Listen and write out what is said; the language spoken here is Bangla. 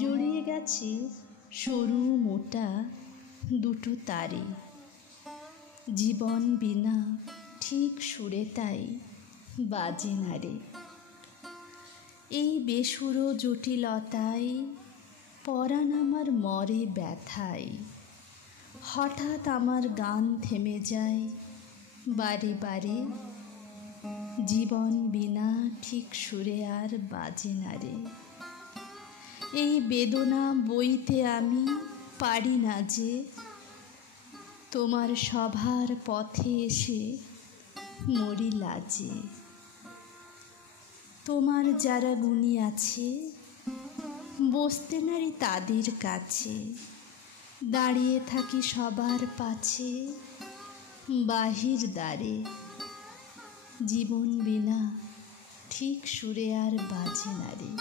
জড়িয়ে গেছে সরু মোটা দুটো তারে, জীবন বিনা ঠিক সুরে তাই বাজে না রে। এই বেসুরো জটিলতায় পরাণ আমার মরে ব্যথায়, হঠাৎ আমার গান থেমে যায় বারে বারে, জীবন বিনা ঠিক সুরে আর বাজে না রে। এই বেদনা বইতে আমি পারি না যে, তোমার সভার পথে এসে মরি লাজে। তোমার যারা গুণী আছে বসতে নারি তাদের কাছে, দাঁড়িয়ে থাকি সবার পাছে বাহির দ্বারে, জীবন বিনা ঠিক সুরে আর বাজে না রে।